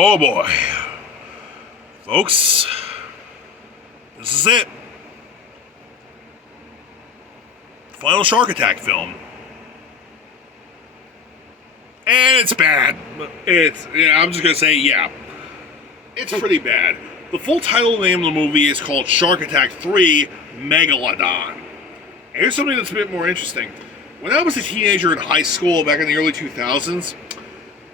Oh boy. Folks, this is it. Final Shark Attack film. And it's bad. I'm just gonna say, yeah. It's pretty bad. The full title name of the movie is called Shark Attack 3 Megalodon. And here's something that's a bit more interesting. When I was a teenager in high school back in the early 2000s,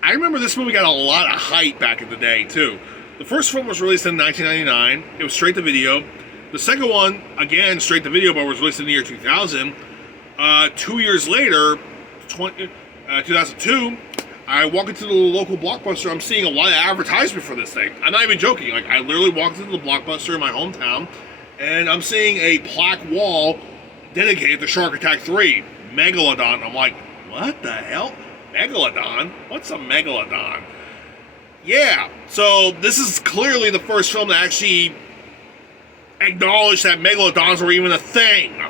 I remember this movie got a lot of hype back in the day, too. The first film was released in 1999. It was straight to video. The second one, again, straight to video, but was released in the year 2000. 2 years later, 2002, I walk into the local Blockbuster. I'm seeing a lot of advertisement for this thing. I'm not even joking. Like, I literally walked into the Blockbuster in my hometown, and I'm seeing a plaque wall dedicated to Shark Attack 3, Megalodon. I'm like, what the hell? Megalodon? What's a Megalodon? Yeah, so this is clearly the first film to actually acknowledge that Megalodons were even a thing.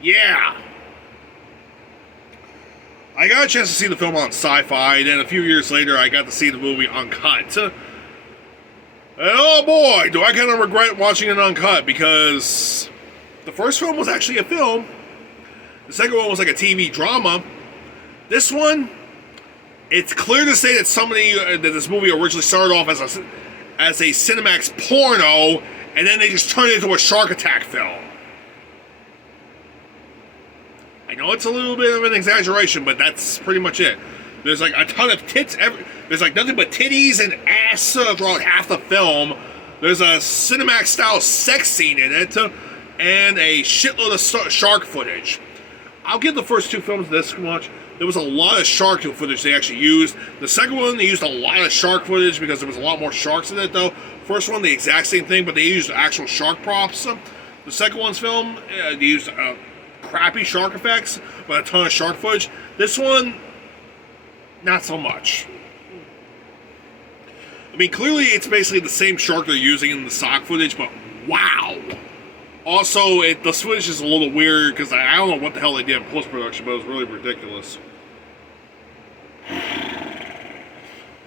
Yeah. I got a chance to see the film on Sci-Fi, and then a few years later I got to see the movie uncut. And oh boy, do I kind of regret watching it uncut, because the first film was actually a film. The second one was like a TV drama. This one, it's clear to say that this movie originally started off as a Cinemax porno, and then they just turned it into a Shark Attack film. I know it's a little bit of an exaggeration, but that's pretty much it. There's like a ton of tits. There's like nothing but titties and ass throughout half the film. There's a Cinemax style sex scene in it, and a shitload of shark footage. I'll give the first two films this much. There was a lot of shark footage they actually used. The second one, they used a lot of shark footage because there was a lot more sharks in it, though. First one, the exact same thing, but they used actual shark props. The second one's film, they used crappy shark effects, but a ton of shark footage. This one, not so much. I mean, clearly it's basically the same shark they're using in the stock footage, but wow. Also, the footage is a little weird because I don't know what the hell they did in post-production, but it was really ridiculous.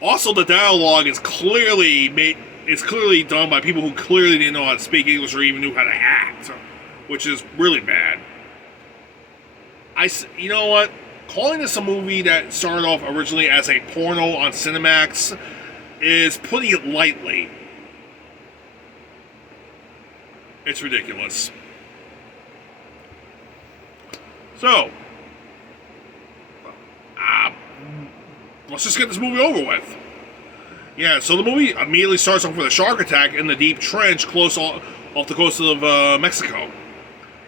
Also, the dialogue is clearly done by people who clearly didn't know how to speak English or even knew how to act, which is really bad. You know what? Calling this a movie that started off originally as a porno on Cinemax is putting it lightly. It's ridiculous. So, let's just get this movie over with. Yeah, so the movie immediately starts off with a shark attack in the deep trench close off the coast of Mexico.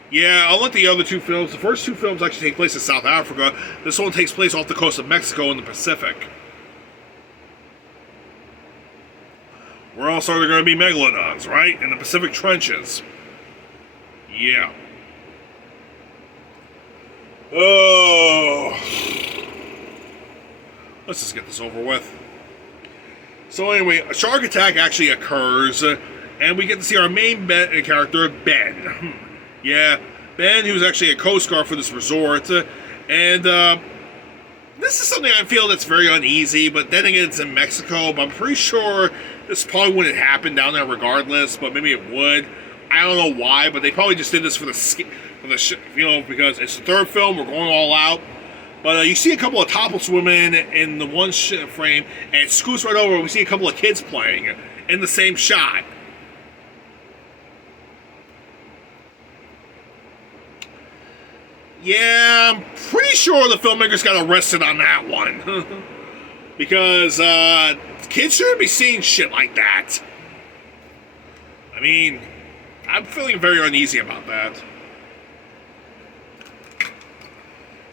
Yeah, unlike the other two films, the first two films actually take place in South Africa. This one takes place off the coast of Mexico in the Pacific. Where else are there going to be megalodons, right? In the Pacific trenches. Yeah. Oh. Let's just get this over with. So anyway, a shark attack actually occurs, and we get to see our main character, Ben. Yeah, Ben, who's actually a Coast Guard for this resort, and this is something I feel that's very uneasy, but then again, it's in Mexico, but I'm pretty sure this probably wouldn't happen down there regardless, but maybe it would. I don't know why, but they probably just did this because it's the third film, we're going all out. But you see a couple of topless women in the one frame, and it scoots right over, we see a couple of kids playing in the same shot. Yeah, I'm pretty sure the filmmakers got arrested on that one. Because kids shouldn't be seeing shit like that. I mean, I'm feeling very uneasy about that.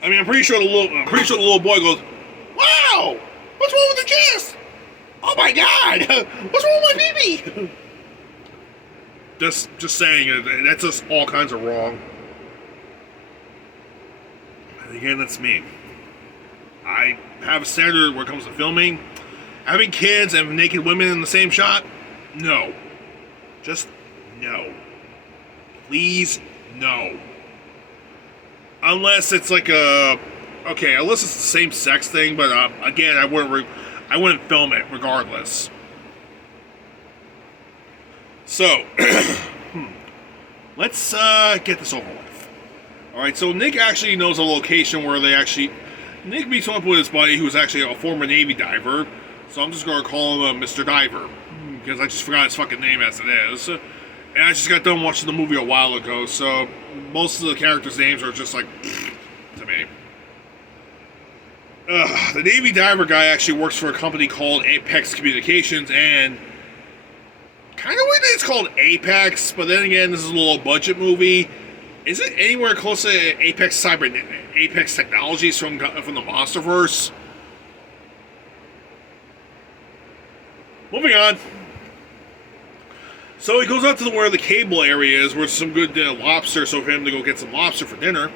I mean, I'm pretty sure the little boy goes, "Wow, what's wrong with the chest? Oh my God, what's wrong with my baby?" Just saying, that's just all kinds of wrong. And again, that's me. I have a standard when it comes to filming. Having kids and naked women in the same shot? No. Just no. Please, no. Unless it's like unless it's the same sex thing, but again, I I wouldn't film it regardless. So, let's get this over with. Alright, so Nick actually knows a location where Nick meets up with his buddy who's actually a former Navy diver. So I'm just going to call him Mr. Diver. Because I just forgot his fucking name as it is. And I just got done watching the movie a while ago, so most of the characters' names are just like, to me. The Navy diver guy actually works for a company called Apex Communications, and kind of weird that it's called Apex, but then again, this is a low budget movie. Is it anywhere close to Apex Technologies from the MonsterVerse? Moving on. So he goes out to where the cable area is, where there's some good lobster, so for him to go get some lobster for dinner.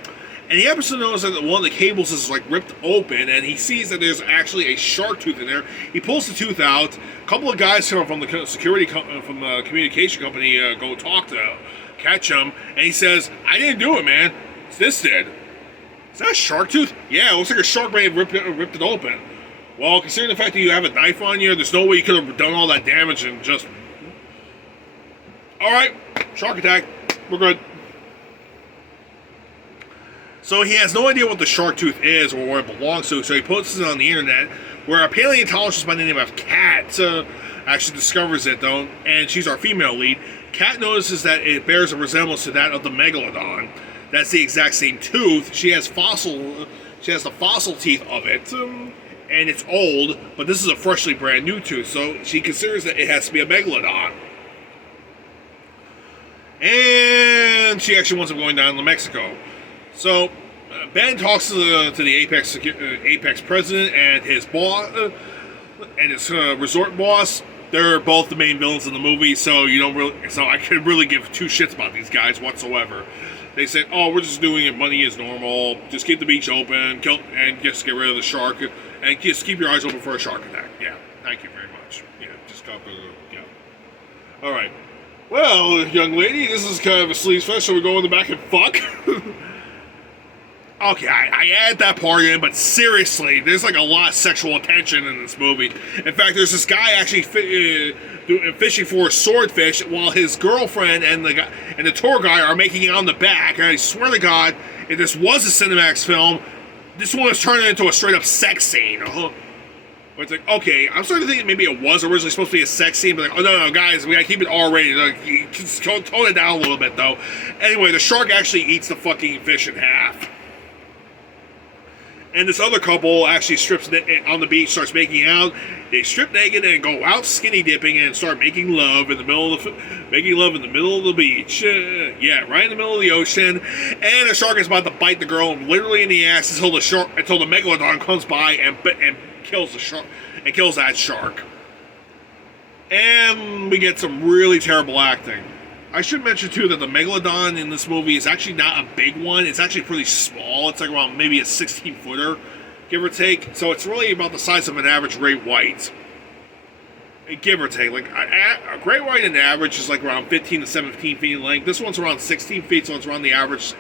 And he happens to notice that one of the cables is like ripped open, and he sees that there's actually a shark tooth in there. He pulls the tooth out. A couple of guys come from the from the communication company go talk to catch him, and he says, "I didn't do it, man. This did." Is that a shark tooth? Yeah, it looks like a shark may have ripped it open. Well, considering the fact that you have a knife on you, there's no way you could have done all that damage and just... Alright, shark attack. We're good. So he has no idea what the shark tooth is or where it belongs to, so he posts it on the internet, where a paleontologist by the name of Kat actually discovers it, though, and she's our female lead. Kat notices that it bears a resemblance to that of the Megalodon. That's the exact same tooth. She has the fossil teeth of it, and it's old, but this is a freshly brand new tooth, so she considers that it has to be a Megalodon. And she actually wants him going down to Mexico. So Ben talks to the Apex president and his boss and his resort boss. They're both the main villains in the movie, so I could really give two shits about these guys whatsoever. They said, "Oh, we're just doing it. Money is normal. Just keep the beach open, and just get rid of the shark, and just keep your eyes open for a shark attack." Yeah, thank you very much. Yeah, just go. Yeah. All right. Well, young lady, this is kind of a sleaze fest, so we go in the back and fuck. Okay, I add that part in, but seriously, there's like a lot of sexual attention in this movie. In fact, there's this guy actually fishing for a swordfish while his girlfriend and the tour guide are making it on the back. And I swear to God, if this was a Cinemax film, this one is turning into a straight up sex scene. But it's like, okay, I'm starting to think maybe it was originally supposed to be a sex scene, but like, oh no, guys, we gotta keep it R-rated. Like, just tone it down a little bit, though. Anyway, the shark actually eats the fucking fish in half. And this other couple actually strips on the beach, starts making out. They strip naked and go out skinny dipping and start making love in the middle of the beach. Yeah, right in the middle of the ocean. And the shark is about to bite the girl literally in the ass until the Megalodon comes by and kills the shark and kills that shark. And we get some really terrible acting. I should mention, too, that the Megalodon in this movie is actually not a big one. It's actually pretty small. It's like around maybe a 16-footer, give or take. So it's really about the size of an average great white. Give or take. Like, a great white in average is like around 15 to 17 feet in length. This one's around 16 feet, so it's around the average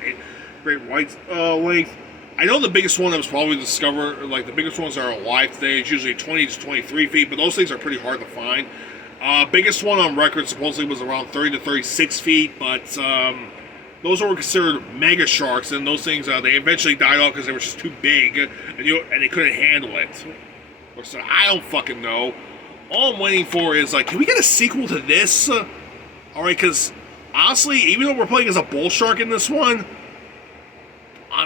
great white length. I know the biggest one that was probably discovered, like the biggest ones that are alive today, is usually 20 to 23 feet, but those things are pretty hard to find. Biggest one on record supposedly was around 30 to 36 feet, but those were considered mega sharks, and those things they eventually died off because they were just too big, and they couldn't handle it. So I don't fucking know. All I'm waiting for is like, can we get a sequel to this? All right, because honestly, even though we're playing as a bull shark in this one,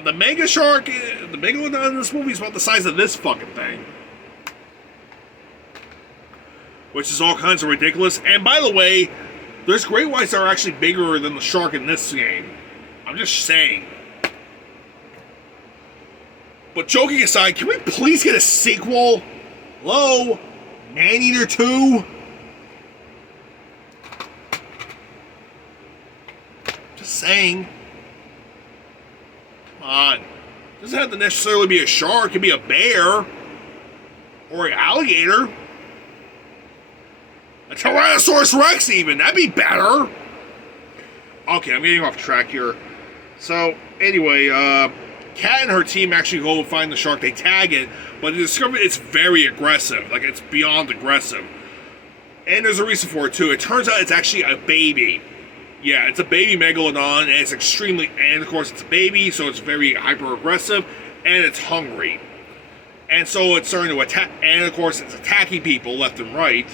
the mega shark, the Megalodon in this movie is about the size of this fucking thing. Which is all kinds of ridiculous. And by the way, there's great whites that are actually bigger than the shark in this game. I'm just saying. But joking aside, can we please get a sequel? Hello? Maneater 2? Just saying. Come on. It doesn't have to necessarily be a shark. It could be a bear. Or an alligator. A Tyrannosaurus Rex, even. That'd be better. Okay, I'm getting off track here. So, anyway, Kat and her team actually go and find the shark. They tag it, but they discover it's very aggressive. Like, it's beyond aggressive. And there's a reason for it, too. It turns out it's actually a baby. Yeah, it's a baby Megalodon, and it's extremely... And, of course, it's a baby, so it's very hyper-aggressive, and it's hungry. And so it's starting to attack... And, of course, it's attacking people left and right.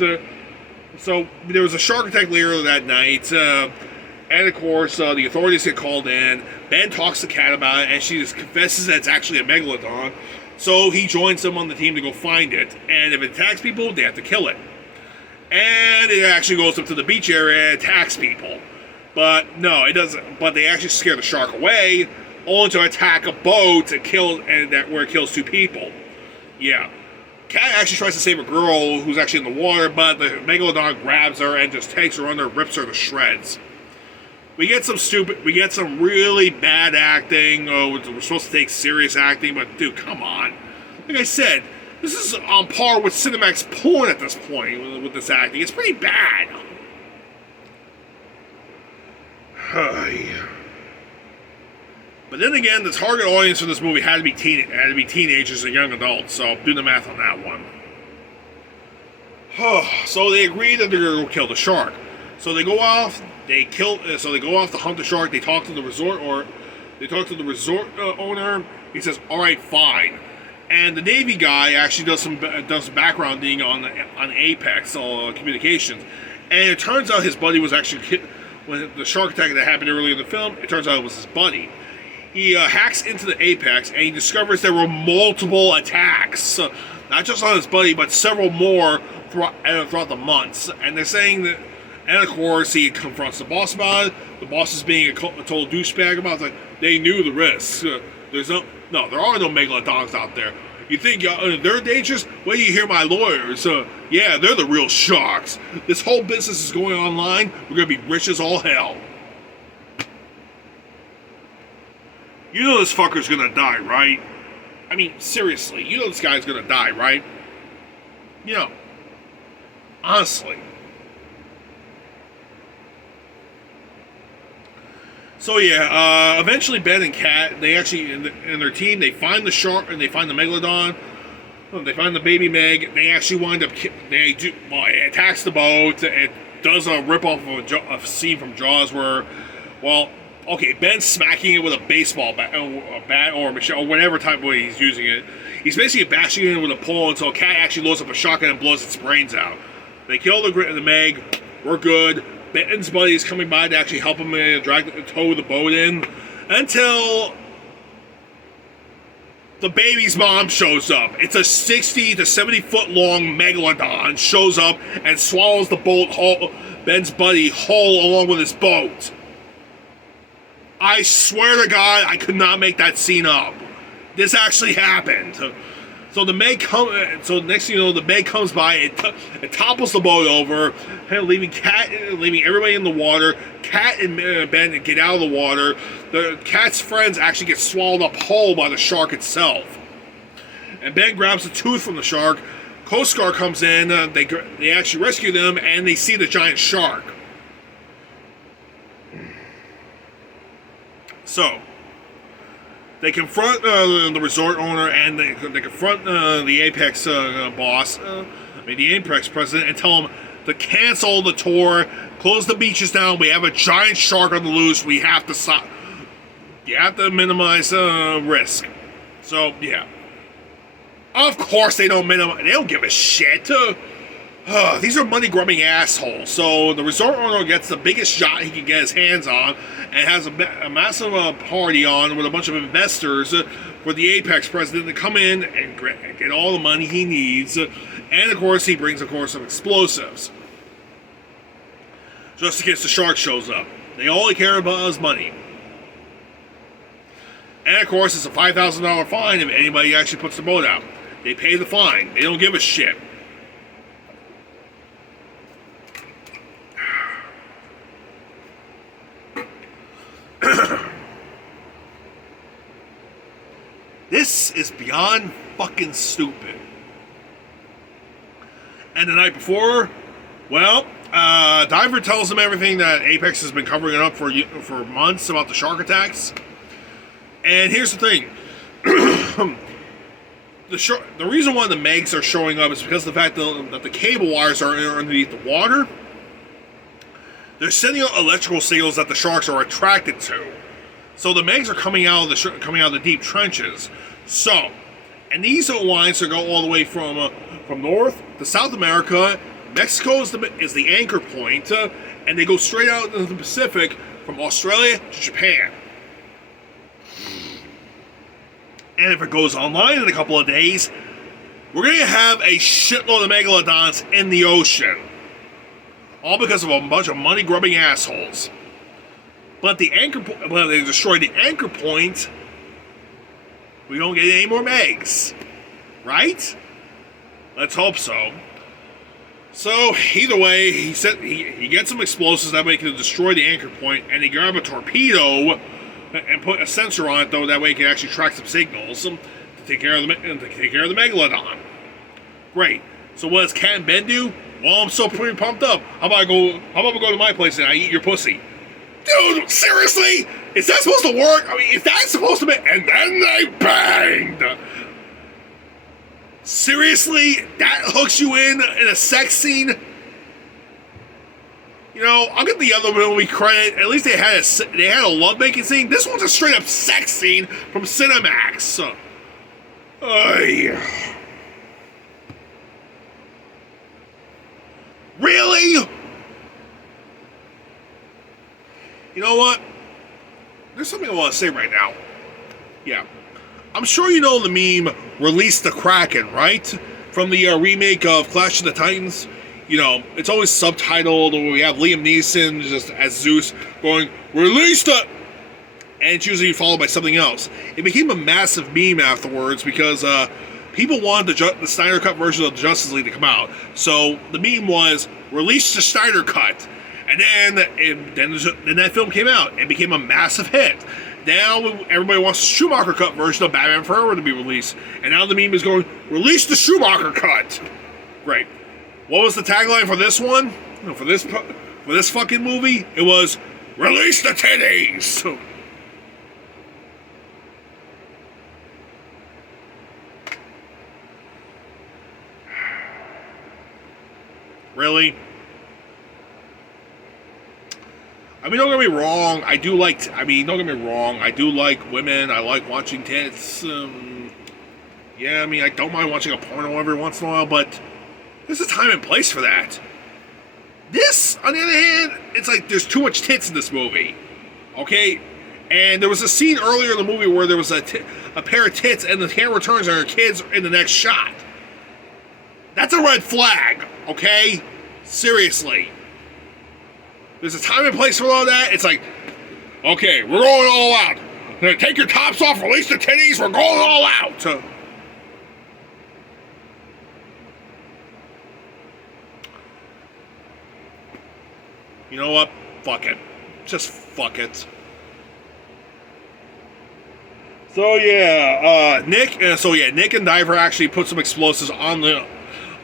So there was a shark attack later that night, and, of course, the authorities get called in. Ben talks to Kat about it, and she just confesses that it's actually a Megalodon. So he joins them on the team to go find it. And if it attacks people, they have to kill it. And it actually goes up to the beach area and attacks people. But no, it doesn't. But they actually scare the shark away, only to attack a boat and where it kills 2 people. Yeah. Kat actually tries to save a girl who's actually in the water, but the Megalodon grabs her and just takes her under, rips her to shreds. We get some really bad acting. We're supposed to take serious acting, but dude, come on. Like I said, this is on par with Cinemax porn at this point with this acting. It's pretty bad. But then again, the target audience for this movie had to be teenagers and young adults. So do the math on that one. So they agree that they're gonna go kill the shark. So they go off. So they go off to hunt the shark. They talk to the resort owner. He says, "All right, fine." And the Navy guy actually does some backgrounding on Apex communications, and it turns out his buddy was actually when the shark attack that happened earlier in the film. It turns out it was his buddy. He hacks into the Apex and he discovers there were multiple attacks, not just on his buddy, but several more throughout the months. And they're saying that, and of course he confronts the boss about it. The boss is being a total douchebag about it. Like, they knew the risks. There are no Megalodons out there. You think they're dangerous? Wait till you hear my lawyers. Yeah, they're the real sharks. This whole business is going online. We're going to be rich as all hell. You know this fucker's going to die, right? I mean, seriously. You know this guy's going to die, right? You know. Honestly. So yeah, eventually Ben and Kat, they actually, in their team, they find the shark, and they find the Megalodon, they find the baby Meg, they actually wind up, it attacks the boat, it does a rip-off of a scene from Jaws where, Ben's smacking it with a baseball bat, or whatever type of way he's using it. He's basically bashing it with a pole until Kat actually loads up a shotgun and blows its brains out. They kill the Meg, we're good. Ben's buddy is coming by to actually help him tow the boat in until the baby's mom shows up. It's a 60 to 70 foot long Megalodon shows up and swallows the Ben's buddy whole along with his boat. I swear to God, I could not make that scene up. This actually happened. So the Meg next thing you know, the Meg comes by, it topples the boat over, leaving everybody in the water. Kat and Ben get out of the water. The Kat's friends actually get swallowed up whole by the shark itself. And Ben grabs a tooth from the shark. Coast Guard comes in. They actually rescue them, and they see the giant shark. So they confront the resort owner, and they confront the Apex boss, the Apex president, and tell him to cancel the tour, close the beaches down. We have a giant shark on the loose. We have to stop. You have to minimize risk. So yeah, of course they don't minimize. They don't give a shit. These are money-grubbing assholes. So the resort owner gets the biggest yacht he can get his hands on and has a massive party on with a bunch of investors for the Apex president to come in and get all the money he needs. And, of course, he brings, some explosives. Just in case the shark shows up. They only care about his money. And, of course, it's a $5,000 fine if anybody actually puts the boat out. They pay the fine. They don't give a shit. This is beyond fucking stupid. And the night before, Diver tells him everything that Apex has been covering up for months about the shark attacks. And here's the thing. the reason why the Megs are showing up is because of the fact that the cable wires are underneath the water. They're sending out electrical signals that the sharks are attracted to. So the Megs are coming out of the deep trenches. So, and these lines are go all the way from North to South America. Mexico is the anchor point, and they go straight out into the Pacific from Australia to Japan. And if it goes online in a couple of days, we're going to have a shitload of megalodons in the ocean. All because of a bunch of money-grubbing assholes. But they destroyed the anchor point, we don't get any more Megs. Right? Let's hope so. So, either way, he said he gets some explosives that way he can destroy the anchor point, and he grab a torpedo and put a sensor on it, though, that way he can actually track some signals to take care of the Megalodon. Great. So what does Cat and Ben do? Well, I'm so pretty pumped up. How about we go to my place and I eat your pussy? Dude, seriously? Is that supposed to work? I mean, is that supposed to be? And then they banged. Seriously? That hooks you in a sex scene? You know, I'll give the other movie credit. At least they had a lovemaking scene. This one's a straight up sex scene from Cinemax. Really? You know what? There's something I want to say right now. Yeah. I'm sure you know the meme, Release the Kraken, right? From the remake of Clash of the Titans. You know, it's always subtitled, or we have Liam Neeson just as Zeus going, "Release the..." And it's usually followed by something else. It became a massive meme afterwards because people wanted the Snyder Cut version of the Justice League to come out. So the meme was, "Release the Snyder Cut." And then that film came out. It became a massive hit. Now everybody wants the Schumacher Cut version of Batman Forever to be released. And now the meme is going, "Release the Schumacher Cut." Great. What was the tagline for this one? For this fucking movie? It was, "Release the titties." Really? I mean, don't get me wrong. Don't get me wrong. I do like women. I like watching tits. Yeah, I mean, I don't mind watching a porno every once in a while, but there's a time and place for that. This, on the other hand, it's like there's too much tits in this movie. Okay? And there was a scene earlier in the movie where there was a pair of tits and the camera turns on her kids in the next shot. That's a red flag, okay? Seriously. There's a time and place for all that. It's like, okay, we're going all out. Take your tops off, release the titties, we're going all out. You know what? Fuck it. Just fuck it. So yeah, Nick and Diver actually put some explosives on the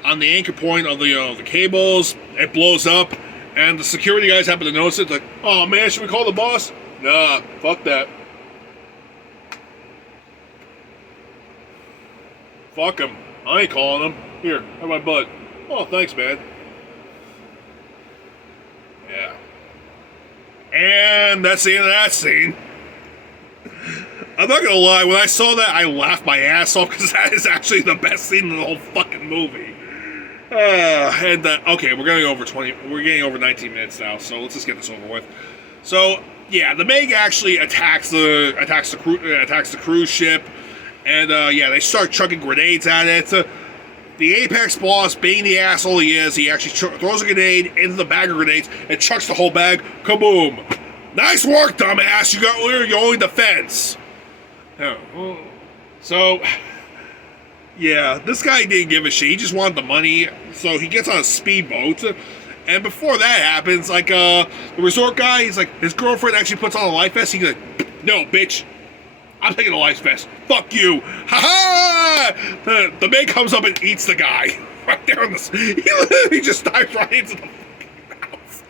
anchor point of the cables. It blows up. And the security guys happen to notice it. Like, oh man, should we call the boss? Nah, fuck that. Fuck him. I ain't calling him. Here, have my bud. Oh, thanks, man. Yeah. And that's the end of that scene. I'm not gonna lie, when I saw that, I laughed my ass off because that is actually the best scene in the whole fucking movie. Okay, we're getting over 19 minutes now, so let's just get this over with. So, yeah, the Meg actually attacks the cruise ship, and they start chucking grenades at it. The Apex boss, being the asshole he is, he actually throws a grenade into the bag of grenades and chucks the whole bag. Kaboom! Nice work, dumbass! You got your only defense. So. Yeah, this guy didn't give a shit. He just wanted the money, so he gets on a speedboat. And before that happens, like, the resort guy, he's like, his girlfriend actually puts on a life vest. He's like, "No, bitch, I'm taking a life vest. Fuck you." Ha-ha! The man comes up and eats the guy. Right there on the... He just dives right into the fucking house.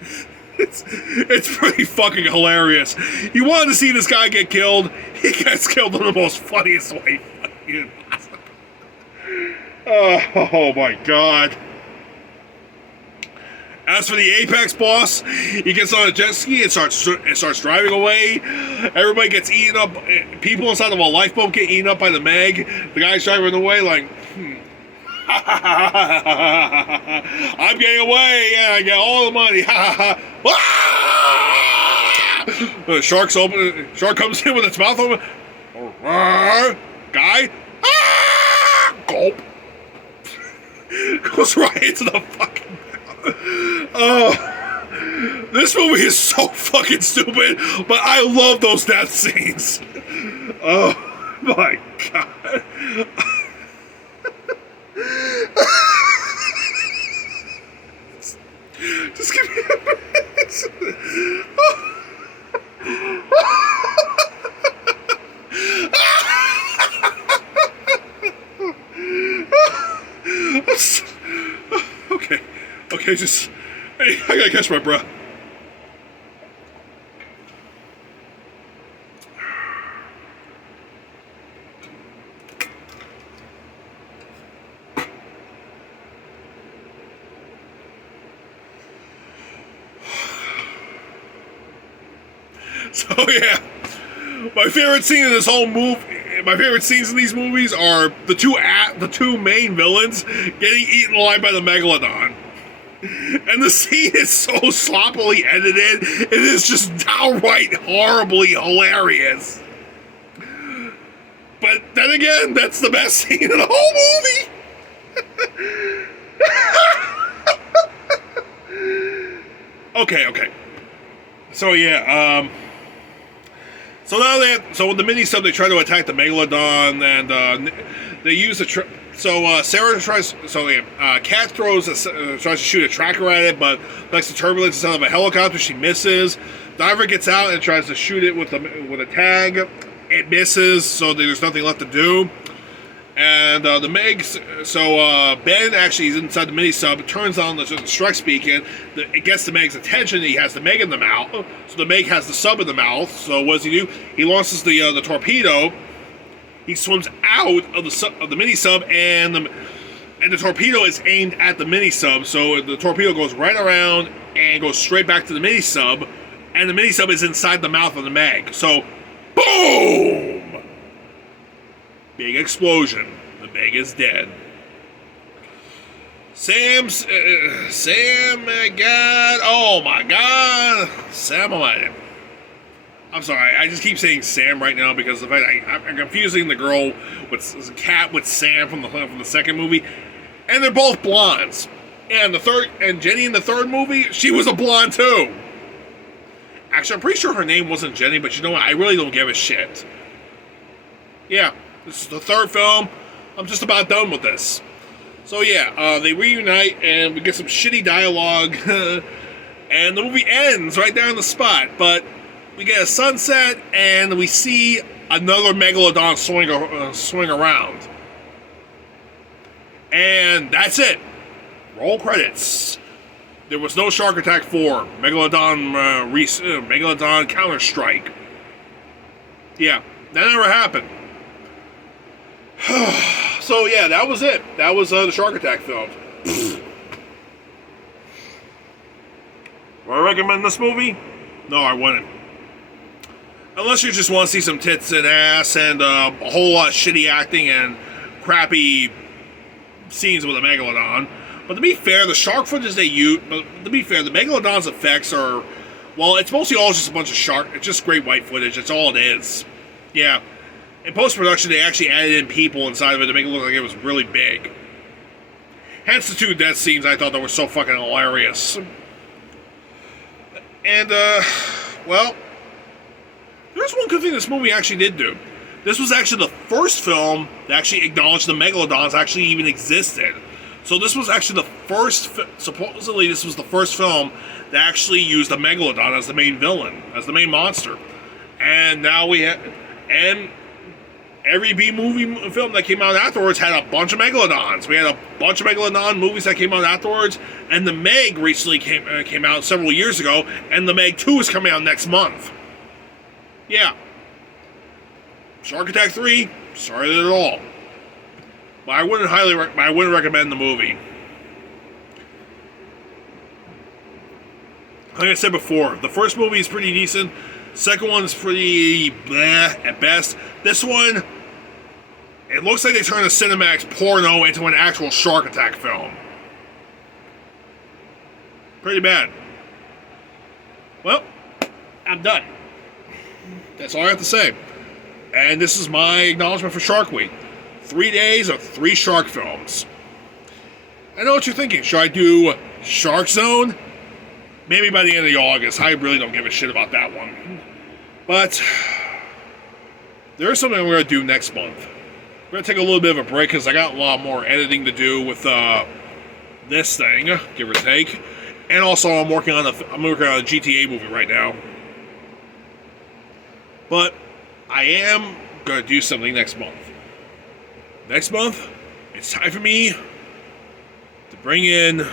It's pretty fucking hilarious. You wanted to see this guy get killed? He gets killed in the most funniest way. impossible. Oh my god. As for the Apex boss, he gets on a jet ski and starts driving away. Everybody gets eaten up. People inside of a lifeboat get eaten up by the Meg. The guy's driving away like, I'm getting away and I get all the money. The shark comes in with its mouth open. Guy, gulp. Goes right into the fucking mouth. Oh, this movie is so fucking stupid, but I love those death scenes. Oh my god. Just give me a minute. Okay, just I gotta catch my breath. So yeah, my favorite scene in this whole movie. My favorite scenes in these movies are the two main villains getting eaten alive by the Megalodon. And the scene is so sloppily edited, it is just downright horribly hilarious. But then again, that's the best scene in the whole movie. Okay. So yeah, so now with the mini sub, they try to attack the Megalodon, and they use Sarah tries. Kat tries to shoot a tracker at it, but thanks to turbulence instead of a helicopter, she misses. Diver gets out and tries to shoot it with a tag. It misses, so there's nothing left to do. And the Meg, Ben actually is inside the mini sub, turns on the strike beacon. It gets the Meg's attention. He has the Meg in the mouth, so the Meg has the sub in the mouth. So what does he do? He launches the torpedo. He swims out of the mini sub, and the torpedo is aimed at the mini sub. So the torpedo goes right around and goes straight back to the mini sub, and the mini sub is inside the mouth of the Meg. So, boom! Big explosion. The Meg is dead. Sam, my God. Oh my God. Sam Aladdin. I'm sorry, I just keep saying Sam right now because of the fact I'm confusing the girl with Cat with Sam from the second movie. And they're both blondes. And Jenny in the third movie, she was a blonde too. Actually, I'm pretty sure her name wasn't Jenny, but you know what? I really don't give a shit. Yeah. This is the third film. I'm just about done with this. So yeah, they reunite and we get some shitty dialogue. And the movie ends right there on the spot. But we get a sunset and we see another Megalodon swing around. And that's it. Roll credits. There was no Shark Attack 4. Megalodon Counter-Strike. Yeah, that never happened. So yeah, that was it. That was the Shark Attack film. Would I recommend this movie? No, I wouldn't. Unless you just want to see some tits and ass and a whole lot of shitty acting and crappy scenes with a Megalodon. But to be fair, the shark footage they use, but to be fair, the Megalodon's effects are, well, it's mostly all just a bunch of shark. It's just great white footage. That's all it is. Yeah. In post-production, they actually added in people inside of it to make it look like it was really big. Hence the two death scenes I thought that were so fucking hilarious. And, well, there's one good thing this movie actually did do. This was actually the first film that actually acknowledged the Megalodons actually even existed. So this was actually the first, supposedly this was the first film that actually used the Megalodon as the main villain, as the main monster. And now we have, and every B-movie film that came out afterwards had a bunch of Megalodons. We had a bunch of Megalodon movies that came out afterwards, and the Meg recently came out several years ago, and the Meg 2 is coming out next month. Yeah. Shark Attack 3 started it all. but I wouldn't recommend the movie. Like I said before, the first movie is pretty decent. Second one's pretty bleh at best. This one, it looks like they turned a Cinemax porno into an actual shark attack film. Pretty bad. Well, I'm done. That's all I have to say. And this is my acknowledgement for Shark Week. 3 days of 3 shark films. I know what you're thinking. Should I do Shark Zone? Maybe by the end of August. I really don't give a shit about that one. But there's something we're going to do next month. We're going to take a little bit of a break because I got a lot more editing to do with this thing, give or take. And also I'm working on a GTA movie right now. But I am going to do something next month. Next month, it's time for me to bring in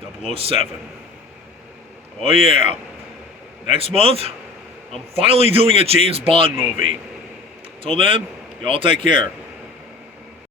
007. Oh yeah. Next month, I'm finally doing a James Bond movie. Till then, y'all take care.